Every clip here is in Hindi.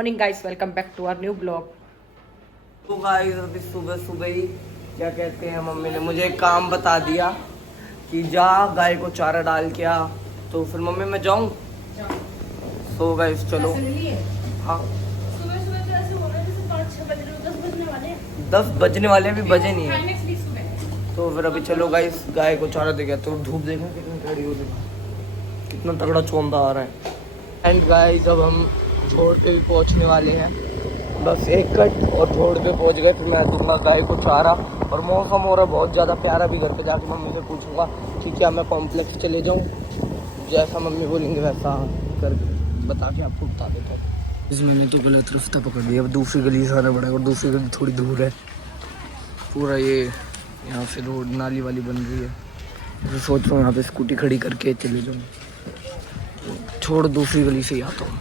Morning guys, welcome back to our new blog. तो गाइस अभी सुबह सुबह ही क्या कहते हैं, मम्मी ने मुझे एक काम बता दिया कि जा गाय को चारा डाल के आ। तो फिर मम्मी मैं जाऊँ? तो गाइस चलो। हाँ 10 बजने वाले, अभी बजे नहीं है। तो फिर अभी चलो गाइस, गाय को चारा दे गया। तो धूप देखना कितनी तगड़ी हो रही है, कितना तगड़ा चौंधा आ रहा है। एंड गाइस अब हम छोड़ पे भी पहुंचने वाले हैं, बस एक कट और छोड़ पे पहुंच गए। फिर मैं दूंगा गाय को चारा। और मौसम हो रहा है बहुत ज़्यादा प्यारा भी। घर पे जाके मम्मी से पूछूंगा कि क्या मैं कॉम्प्लेक्स चले जाऊँ, जैसा मम्मी बोलेंगे वैसा कर बता के आपको बता देता हूँ। इस मैंने तो गलत रास्ता पकड़ लिया, अब दूसरी गली से आना पड़ेगा और दूसरी गली थोड़ी दूर है। पूरा ये यहाँ से रोड नाली वाली बन रही है, तो सोच रहा हूँ यहाँ पे स्कूटी खड़ी करके चले जाऊँ। छोड़ दूसरी गली से ही आता हूँ।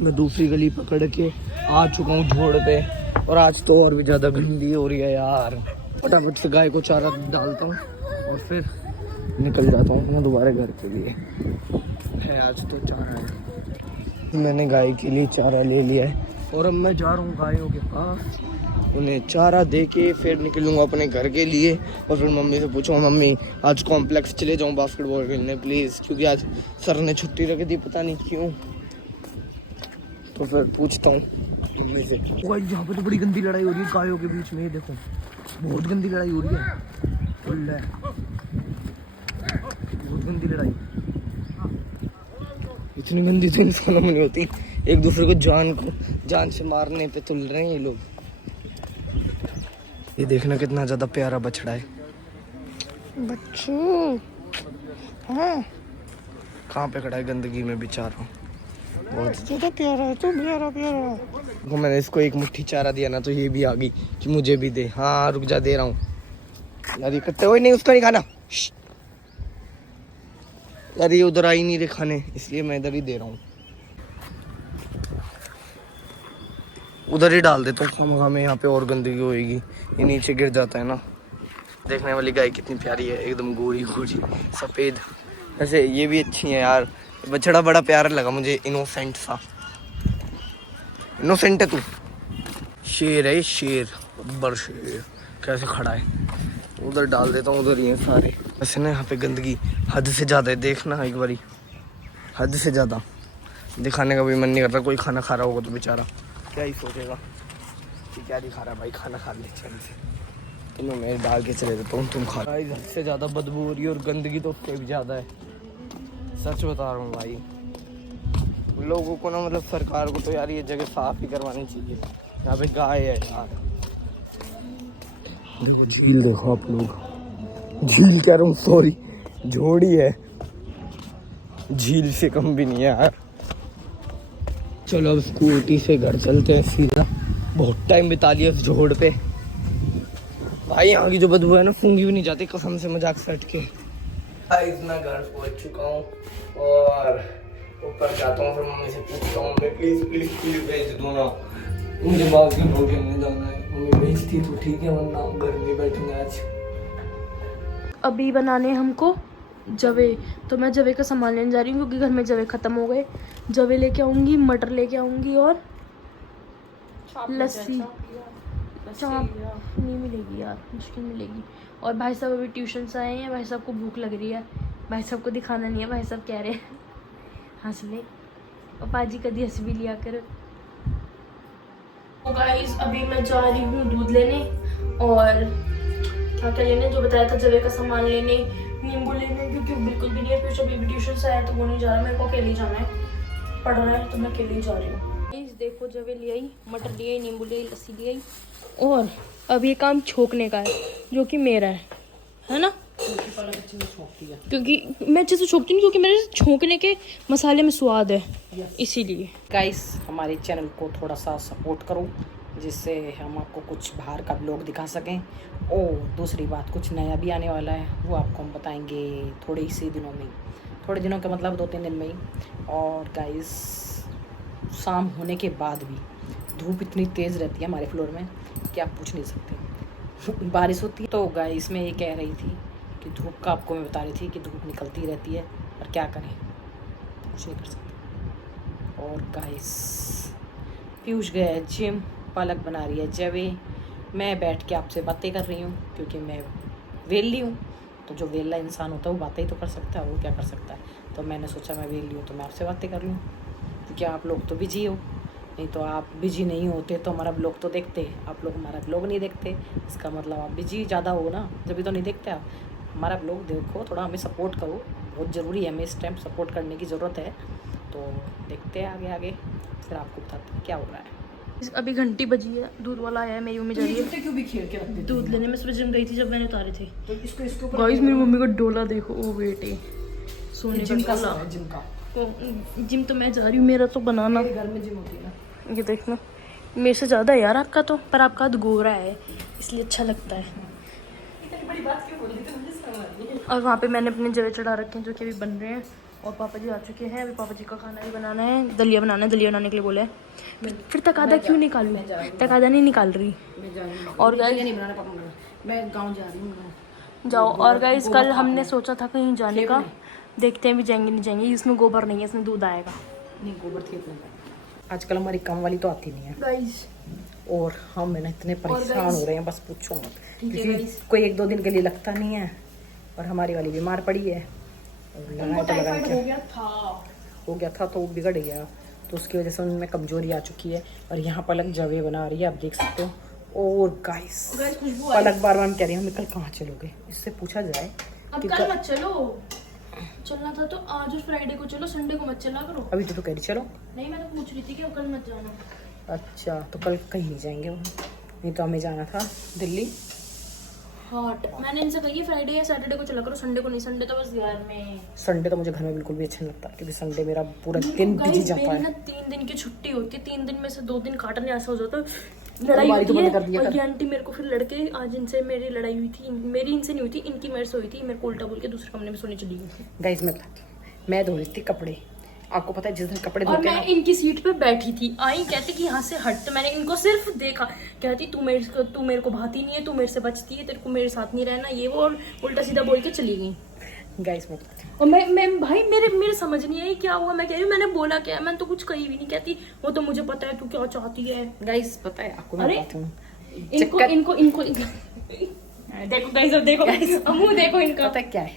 मैं दूसरी गली पकड़ के आ चुका हूँ झोड़ पे, और आज तो और भी ज़्यादा गंदी हो रही है यार। फटाफट से गाय को चारा डालता हूँ और फिर निकल जाता हूँ मैं दोबारा घर के लिए। है आज तो चारा है, मैंने गाय के लिए चारा ले लिया है और अब मैं जा रहा हूँ गायों के पास, उन्हें चारा दे के फिर निकलूँगा अपने घर के लिए। और फिर मम्मी से पूछूँगा, मम्मी आज कॉम्प्लेक्स चले जाऊँ बास्केटबॉल खेलने प्लीज़, क्योंकि आज सर ने छुट्टी रखी थी, पता नहीं क्यों। तो फिर पूछता हूँ मम्मी से। यहाँ पे तो बड़ी गंदी लड़ाई हो रही है गायों के बीच में, ये देखो बहुत गंदी लड़ाई हो रही है, बहुत गंदी लड़ाई। इतनी गंदी तो इंसानों में नहीं होती, एक दूसरे को जान से मारने पे तुल रहे हैं ये लोग। ये देखना कितना ज्यादा प्यारा बछड़ा है। बच्चू हाँ कहाँ पे खड़ा है गंदगी में बेचारा, बहुत ज्यादा प्यारा है। तो प्यारा प्यारा मैंने इसको एक मुट्ठी चारा दिया ना, तो ये भी आ गई कि मुझे भी दे। हाँ रुक जा, दे रहा हूँ यार। ये करते हुए नहीं, उसको नहीं खाना यार, ये उधर आई नहीं रहे खाने, इसलिए मैं इधर ही दे रहा हूँ। उधर ही डाल देता हूँ खामा में, यहाँ पे और गंदगी होएगी, ये नीचे गिर जाता है ना। देखने वाली गाय कितनी प्यारी है, एकदम गोरी गोरी सफ़ेद। वैसे ये भी अच्छी है यार, बछड़ा बड़ा प्यारा लगा मुझे, इनोसेंट सा। इनोसेंट है तू, शेर है शेर, बड़ शेर। कैसे खड़ा है, उधर डाल देता हूँ, उधर ही है सारे। वैसे ना यहाँ पे गंदगी हद से ज़्यादा है, देखना एक बारी, हद से ज़्यादा। दिखाने का भी मन नहीं करता, कोई खाना खा रहा होगा तो बेचारा क्या ही सोचेगा कि क्या दिखा रहा है भाई, खाना खा ले चल से। तो मैं डाल के चले जाता हूँ, तुम खा। भाई हद से ज़्यादा बदबू हो रही है और गंदगी तो उससे भी ज़्यादा है, सच बता रहा हूँ भाई। लोगों को ना, मतलब सरकार को तो यार ये जगह साफ ही करवानी चाहिए। यहाँ पे गाय है यार, देखो झील देखो आप लोग, झील कह रहा हूँ सॉरी, झोड़ी है, झील से कम भी नहीं है यार। चलो अब स्कूटी से घर चलते हैं सीधा, बहुत टाइम बिता लिया इस झोड़ पे भाई। यहाँ की जो बदबू है ना, सूंघी भी नहीं जाती कसम से, मजाक से हट के। मैं घर पहुँच चुका हूँ और ऊपर जाता हूँ, फिर मम्मी से पूछता हूँ, मैं प्लीज प्लीज प्लीज भेज दो ना, मुझे बास्केटबॉल खेलने जाना है। मम्मी भेजती तो ठीक है, वरना घर में बैठूंगे आज। अभी बनाने हमको जवे, तो मैं जवे का सामान लेने जा रही हूँ क्योंकि घर में जवे ख़त्म हो गए। जवे लेके आऊँगी, मटर लेके आऊँगी और लस्सी। चाप नहीं मिलेगी यार, मुश्किल मिलेगी। और भाई साहब अभी ट्यूशन से आए हैं, भाई साहब को भूख लग रही है, भाई साहब को दिखाना नहीं है, भाई साहब कह रहे हैं हंस ले, और पाजी कभी हंस भी लिया कर। तो गाइस अभी मैं जा रही हूँ दूध लेने और क्या क्या लेने, जो बताया था जवे का सामान लेने, नींबू लेने, क्योंकि बिल्कुल भी नहीं है। फिर अभी ट्यूशन से आया तो वो नहीं जा रहा, मेरे को अकेले जाना है, पढ़ रहा है तो मैं अकेले ही जा रही हूँ। देखो जवे ले आई, मटर ले आई, नींबू ले आई, लस्सी ले आई, और अब ये काम छोंकने का है जो कि मेरा है ना, क्योंकि मैं अच्छे से छोंकती नहीं, क्योंकि मेरे छोंकने के मसाले में स्वाद है, इसीलिए। गाइस हमारे चैनल को थोड़ा सा सपोर्ट करो, जिससे हम आपको कुछ बाहर का ब्लॉग दिखा सकें। और दूसरी बात, कुछ नया भी आने वाला है, वो आपको हम बताएंगे थोड़े ही से दिनों में, थोड़े दिनों का मतलब 2-3 दिन में ही। और गाइस शाम होने के बाद भी धूप इतनी तेज़ रहती है हमारे फ्लोर में कि आप पूछ नहीं सकते। बारिश होती है तो गाइस मैं ये कह रही थी कि धूप का आपको मैं बता रही थी कि धूप निकलती रहती है, और क्या करें, कुछ नहीं कर सकते। और गाइस पीयूष गया है जिम, पलक बना रही है जवे, मैं बैठ के आपसे बातें कर रही हूँ क्योंकि मैं वेली हूँ। तो जो वेला इंसान होता है वो बातें ही तो कर सकता है, वो क्या कर सकता है। तो मैंने सोचा मैं वेली हूँ तो मैं आपसे बातें कर लूँ, क्योंकि आप लोग तो बिजी हो, नहीं तो आप बिजी नहीं होते तो हमारा ब्लॉग तो देखते। आप लोग हमारा ब्लॉग नहीं देखते, इसका मतलब आप बिजी ज़्यादा हो ना, जब भी तो नहीं देखते आप। हमारा ब्लॉग देखो, थोड़ा हमें सपोर्ट करो, बहुत ज़रूरी है, हमें इस टाइम सपोर्ट करने की ज़रूरत है। तो देखते हैं आगे आगे, फिर आपको बताते हैं क्या हो रहा है। अभी घंटी बजी है, दूध वाला आया है, मेरी मम्मी जा रही है क्यों भी खेल के रख देते दूध लेने। मैं सुबह जिम गई थी जब मैंने उतारे थे। तो इसको गाइस मेरी मम्मी का डोला देखो, ओ बेटे सोने जिम का का डोला। जिम का जिम तो मैं जा रही हूँ, मेरा तो बनाना। घर में जिम होती है ना। ये देखना मेरे से ज़्यादा है यार आपका तो, पर आपका तो गोरा है इसलिए अच्छा लगता है। इतनी बड़ी बात क्यों बोल रही थी, मुझे समझ नहीं है। और वहाँ पे मैंने अपने जवे चढ़ा रखे हैं जो कि अभी बन रहे हैं, और पापा जी आ चुके हैं। अभी पापा जी का खाना भी बनाना है, दलिया बनाना है, दलिया बनाने के लिए बोला है। फिर तकादा क्यों निकालूँ, तकादा नहीं निकाल रही। और गाइस नहीं बनाना पापा, मैं गाँव जा रही हूँ। जाओ। और गाइस कल हमने सोचा था कहीं जाने का, देखते हैं भी जाएंगे नहीं जाएंगे। इसमें गोबर नहीं है, इसमें दूध आएगा। नहीं गोबर खेत में आजकल हमारी काम वाली तो आती नहीं है गाइस और हम है ना इतने परेशान हो रहे हैं, बस पूछो मत। ठीक है क्योंकि guys। कोई 1-2 दिन के लिए लगता नहीं है, और हमारी वाली बीमार पड़ी है, और लगाए तो लगाए क्या हो गया था तो वो बिगड़ गया, तो उसकी वजह से उनमें कमजोरी आ चुकी है। और यहाँ पलक जवे बना रही है, आप देख सकते हो। और गाइस पलक बार बार कह रही है हमें कल कहाँ चलोगे, इससे पूछा जाए अब कि कल मत चलो, चलना था तो आज उस फ्राइडे को चलो, संडे को मत चला करो। अभी तो कह रही चलो। नहीं मैं तो पूछ रही थी कि अब कल मत जाना। अच्छा तो कल कहीं नहीं जाएंगे वो, नहीं तो हमें जाना था दिल्ली। हॉट मैंने इनसे कही फ्राइडे या सैटरडे को चला करो, संडे को नहीं। संडे तो बस घर में। संडे तो मुझे घर में बिल्कुल भी अच्छा नहीं लगता, क्योंकि संडे मेरा पूरा दिन बिजी जाता मेरी है। ना 3 दिन की छुट्टी होती है, 3 दिन में से 2 दिन काटने ऐसा हो जाता है, लड़ाई बारी होती तो है। बंद कर दिया और कर। ये आंटी मेरे को फिर लड़के, आज इनसे मेरी लड़ाई हुई थी, मेरी इनसे नहीं हुई थी, इनकी मेरे से हुई थी। मेरे को उल्टा बोल के दूसरे कमरे में सोने चली गई। गाइस मैं बताती हूँ, मैं धो रही थी कपड़े, आपको पता है जिस दिन कपड़े और धोते हैं मैं इनकी सीट पे बैठी थी, आई कहती कि यहाँ से हट। तो मैंने इनको सिर्फ देखा, कहती तू मेरे को भाती नहीं है, तू मेरे से बचती है, तेरे को मेरे साथ नहीं रहना, ये वो, और उल्टा सीधा बोल के चली गई। गाइस मैं बताती हूँ, और मैं भाई मेरे समझ नहीं आई क्या हुआ। मैं कह रही हूँ मैंने बोला क्या, मैंने तो कुछ कही भी नहीं। कहती वो तो मुझे पता है तू क्या चाहती है। गाइस पता है आपको मैं अरे, बताती हूँ, इनको देखो गाइस, अब देखो मुंह देखो इनका। पता है क्या है,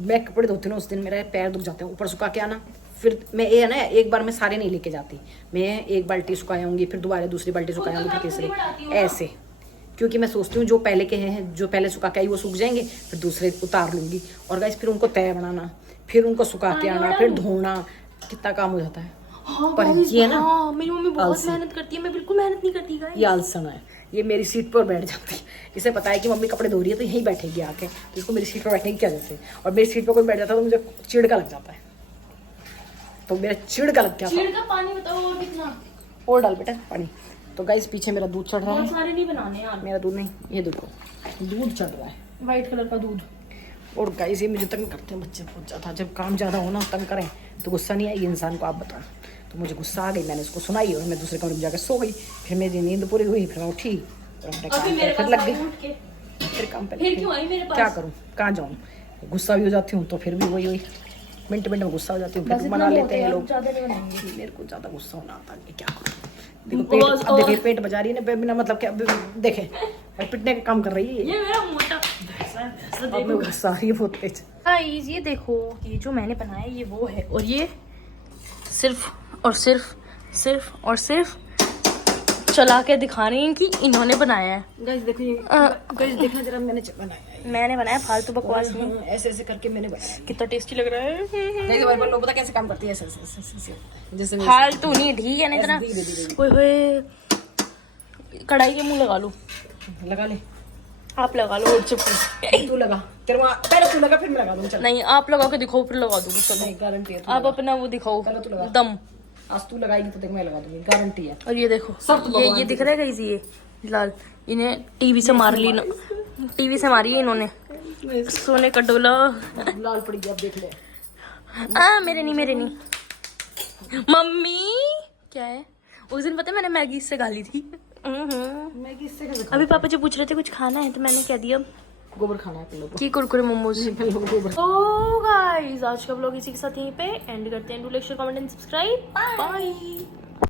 मैं कपड़े धोती हूँ ना उस दिन मेरे पैर दुख जाते हैं, ऊपर सुखा के आना, फिर मैं ये है ना एक बार मैं सारे नहीं लेके जाती, मैं एक बाल्टी सुखाऊंगी, फिर दोबारा दूसरी बाल्टी सुखाऊंगी, फिर तीसरी, ऐसे। क्योंकि मैं सोचती हूँ जो पहले के हैं, जो पहले सुखा के आई वो सूख जाएंगे, फिर दूसरे उतार लूंगी। और गाइस फिर उनको तय बनाना, फिर उनको सुखा के आना, फिर धोना, कितना काम हो जाता है। हाँ, पर ये है ना, हाँ, मेरी मम्मी बहुत आलसी। मेहनत करती है, मैं बिल्कुल मेहनत नहीं करती गाइस। ये आलसन है, ये मेरी सीट पर बैठ जाती है। इसे पता है कि मम्मी कपड़े धो रही है तो यहीं बैठेगी आके, तो इसको मेरी सीट पर बैठने की क्या जरूरत है। और मेरी सीट पर कोई बैठ जाता है तो मुझे चिड़का लग जाता है, तो मेरा चिड़का लग गया चीड़ का पानी बताओ और कितना, और डाल बेटा पानी। तो गाइस पीछे मेरा दूध चढ़ रहा बहुत है, सारे नहीं बनाने यार। मेरा दूध नहीं, ये देखो दूध चढ़ रहा है, व्हाइट कलर का दूध। और गाइस ये मुझे तंग करते हैं बच्चे बहुत ज़्यादा। जब काम ज़्यादा हो ना तंग करें तो गुस्सा नहीं आएगी इंसान को, आप बताओ। तो मुझे गुस्सा आ गई, मैंने उसको सुनाई और मैं दूसरे कमरे में जाकर सो गई। फिर मेरी नींद पूरी हुई, फिर मैं उठी और अपने काम पे फिर लग गई, फिर काम पे फिर क्यों आई मेरे पास? क्या करूँ, कहाँ जाऊँ, गुस्सा भी हो जाती हूँ तो फिर भी वही मिनट में गुस्सा हो जाती हूँ, फिर बना लेते हैं लोग। ज्यादा नहीं बनाएंगे। मेरे को ज़्यादा गुस्सा होना आता है, क्या करूँ। देखो पेट, अब देखिए पेट बजा रही है ना बिना मतलब क्या, देखे पिटने का काम कर रही है। ये मेरा मोटा अब मैं गुस्सा आ रही है बहुत तेज। गाइस ये देखो, ये जो मैंने बनाया ये वो है, और ये सिर्फ और सिर्फ चला के दिखा रही हैं कि इन्होंने बनाया है। गाइस देखो ये, गाइस देखना जरा मैंने बनाया है, मैंने बनाया, फालतू बकवास नहीं। ऐसे ऐसे करके मैंने बनाया। कितना टेस्टी लग रहा है। देखिए हमारे पर लोग पता कैसे काम करती है, ऐसे ऐसे ऐसे जैसे फालतू नहीं, ठीक है ना इतना। ओए होए, कढ़ाई के मुंह लगा लो, लगा ले, आप लगा लो। चुप तू लगा, तेरे वहाँ पहले तू लगा फिर मैं लगा दूँ। चल नहीं, आप लगा के दिखाओ फिर लगा दूंगी। चलो नहीं, गारंटी है, आप अपना वो दिखाओ पहले तू लगा। दम। आज तू लगाएगी तो देख मैं लगा दूंगी, गारंटी है। और ये देखो, सब तो ये दिख रहा है गाइस, ये लाल, इन्हें टीवी से मार ली ना, टीवी से मारी है इन्होंने। सोने का डोला लाल पड़ गया, अब देख ले। मेरे नहीं मम्मी। क्या है, उस दिन पता है मैंने मैगी इससे गाली थी। मैगी इससे कैसे अभी पापा जो पूछ रहे थे कुछ खाना है, तो मैंने कह दिया गोबर खाना है लोगों कि कुरकुरे मोमोज। को गोबर। तो गाइस आज का व्लॉग इसी के साथ यहीं पे एंड करते हैं। Do like share comment and subscribe. Bye.